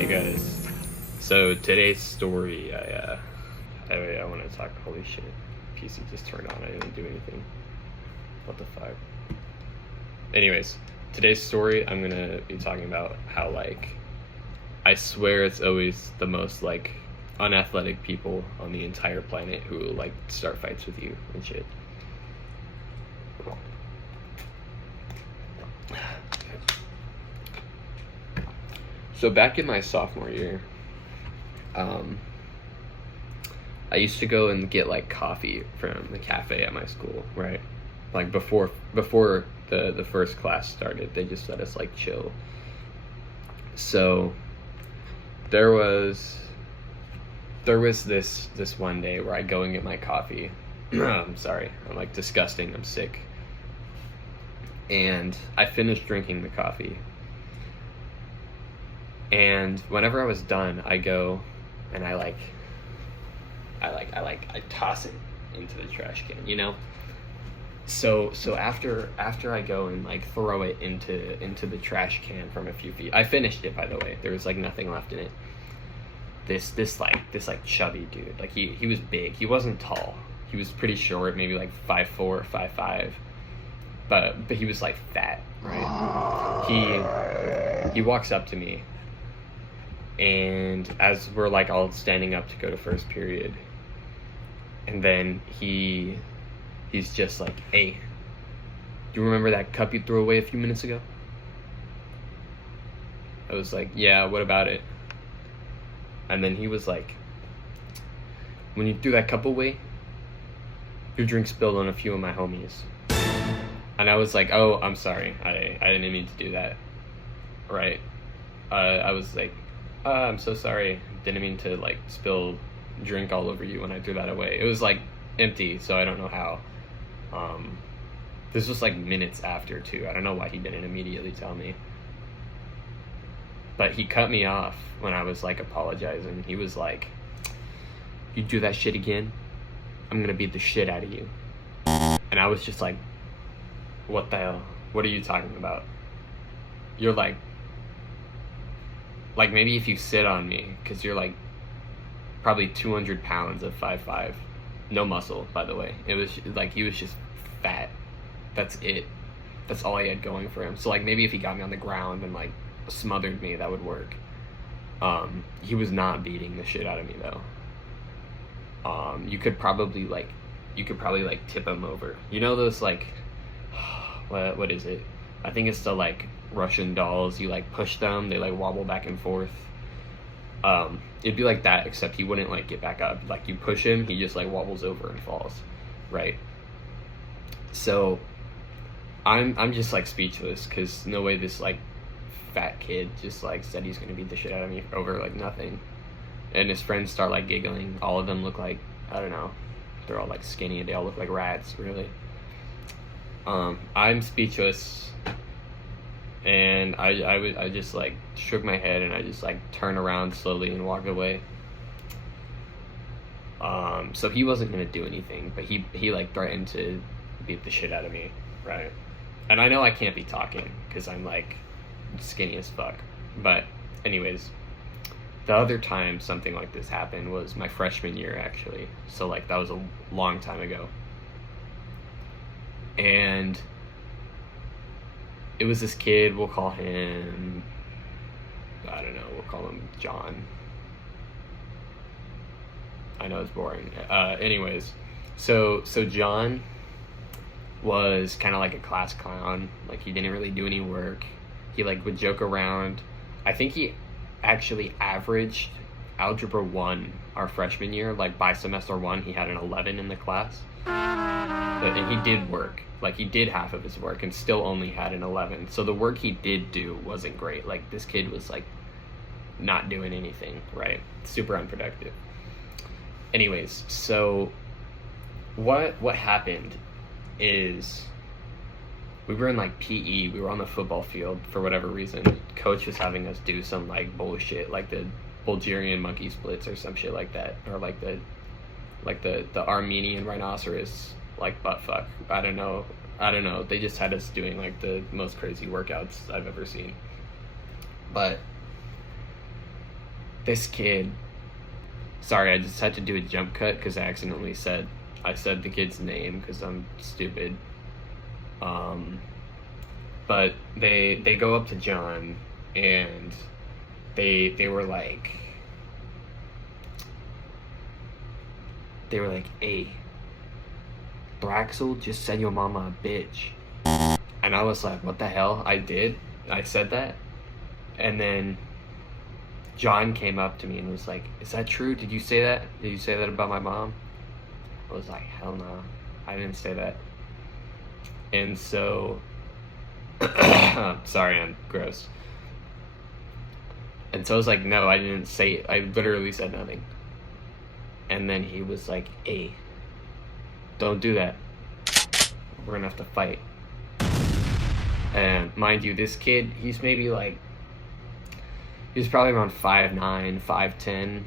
Hey guys, so today's story, I want to talk. Holy shit, PC just turned on. I didn't do anything. What the fuck? Anyways, today's story, I'm gonna be talking about how I swear it's always the most unathletic people on the entire planet who start fights with you and shit. So back in my sophomore year, I used to go and get coffee from the cafe at my school, right? Before the first class started, they just let us chill. So there was this one day where I go and get my coffee. I'm sorry, I'm disgusting, I'm sick. And I finished drinking the coffee. And whenever I was done, I go and I toss it into the trash can, you know? So after I go and throw it into the trash can from a few feet. I finished it, by the way. There was nothing left in it. This chubby dude. He was big. He wasn't tall. He was pretty short, maybe 5'4", 5'5". But he was fat, right? He walks up to me. And as we're all standing up to go to first period, and then he's just hey, do you remember that cup you threw away a few minutes ago? I was yeah, what about it? And then he was when you threw that cup away, your drink spilled on a few of my homies. And I was oh, I'm sorry, I didn't mean to do that, right? I was I'm so sorry. Didn't mean to spill drink all over you when I threw that away. It was empty, so I don't know how. This was minutes after too. I don't know why he didn't immediately tell me. But he cut me off when I was apologizing. He was you do that shit again, I'm gonna beat the shit out of you. And I was just what the hell? What are you talking about? You're maybe if you sit on me, because you're probably 200 pounds of 5'5", no muscle, by the way. It was he was just fat. That's it. That's all he had going for him. So maybe if he got me on the ground and smothered me, that would work. He was not beating the shit out of me though. You could probably tip him over. You know those what is it? I think it's the Russian dolls. You push them, they wobble back and forth. It'd be like that, except he wouldn't get back up. You push him, he just wobbles over and falls, right? So I'm just speechless, because no way this fat kid just said he's gonna beat the shit out of me over nothing. And his friends start giggling. All of them look I don't know, they're all skinny, they all look like rats, really. I'm speechless. And I just shook my head, and I just turned around slowly and walked away. So he wasn't gonna do anything, but he threatened to beat the shit out of me, right? And I know I can't be talking because I'm skinny as fuck. But anyways, the other time something like this happened was my freshman year, actually. So that was a long time ago. And it was this kid, we'll call him, I don't know, we'll call him John. I know it's boring. Anyways, so John was kind of a class clown. He didn't really do any work. He would joke around. I think he actually averaged Algebra 1 our freshman year. By semester 1, he had an 11 in the class. And he did work. He did half of his work and still only had an 11. So the work he did do wasn't great. This kid was not doing anything, right? Super unproductive. Anyways, so what happened is we were in PE. We were on the football field for whatever reason. Coach was having us do some bullshit, the Bulgarian monkey splits or some shit like that, or the Armenian rhinoceros butt fuck. I don't know. They just had us doing the most crazy workouts I've ever seen. But this kid, sorry, I just had to do a jump cut because I said the kid's name because I'm stupid. But they go up to John, and they were like, hey, Thraxel just said your mama a bitch. And I was like, what the hell? I said that. And then John came up to me and was like, is that true? Did you say that? Did you say that about my mom? I was like, hell no, I didn't say that. And so, sorry, I'm gross. And so I was like, no, I didn't say it. I literally said nothing. And then he was like, hey, don't do that. We're gonna have to fight. And mind you, this kid, he's maybe like, he was probably around 5'9", 5'10".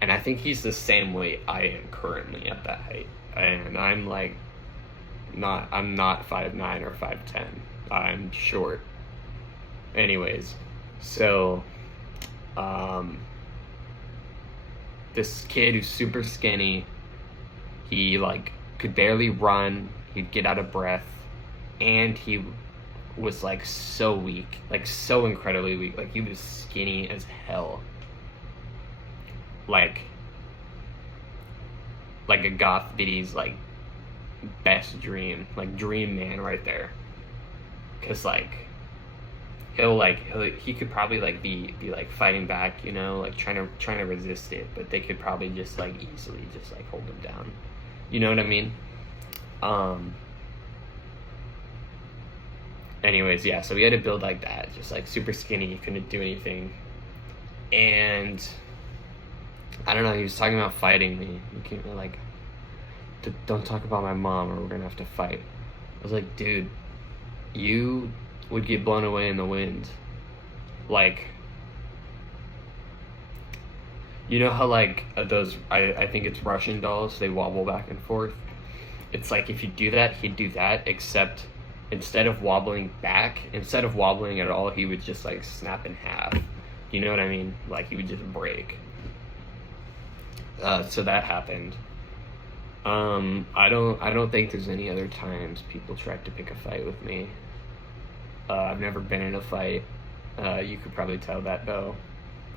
And I think he's the same weight I am currently at that height. And I'm like, I'm not 5'9" or 5'10". I'm short. Anyways, so, this kid who's super skinny, he like could barely run, he'd get out of breath, and he was like so weak, like so incredibly weak, like he was skinny as hell. Like a goth biddy's like best dream, like dream man right there. Cause like he could probably like be like fighting back, you know, like trying to resist it, but they could probably just like easily just like hold him down. You know what I mean? Anyways, yeah, so we had to build like that, just like super skinny, he couldn't do anything. And I don't know, he was talking about fighting me. He came like, don't talk about my mom or we're gonna have to fight. I was like, dude, you would get blown away in the wind. Like, you know how like those, I think it's Russian dolls, they wobble back and forth? It's like if you do that, he'd do that, except instead of wobbling at all, he would just like snap in half. You know what I mean? Like he would just break. So that happened. I don't think there's any other times people tried to pick a fight with me. I've never been in a fight. You could probably tell that though.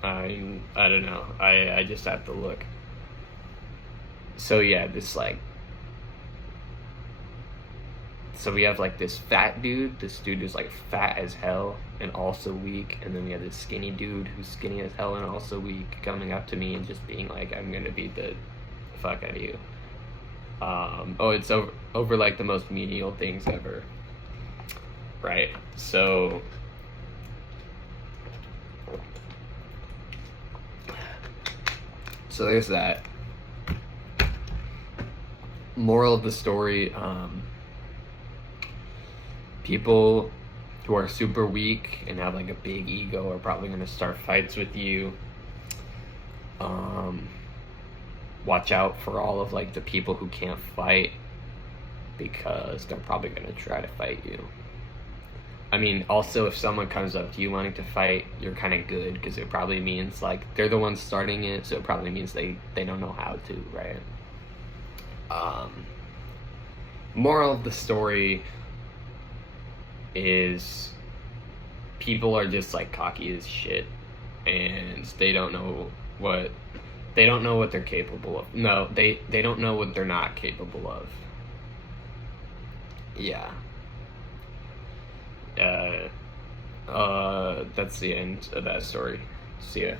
I don't know. I just have to look. So yeah, so we have like this fat dude. This dude is like fat as hell and also weak. And then we have this skinny dude who's skinny as hell and also weak coming up to me and just being like, I'm gonna beat the fuck out of you. It's over like the most menial things ever. Right? So there's that. Moral of the story, people who are super weak and have like a big ego are probably going to start fights with you. Watch out for all of like the people who can't fight, because they're probably going to try to fight you. I mean, also if someone comes up to you wanting to fight, you're kind of good, because it probably means like they're the ones starting it, so it probably means they don't know how to, right? Moral of the story is people are just like cocky as shit, and they don't know what they're capable of. No, they don't know what they're not capable of. Yeah. That's the end of that story. See ya.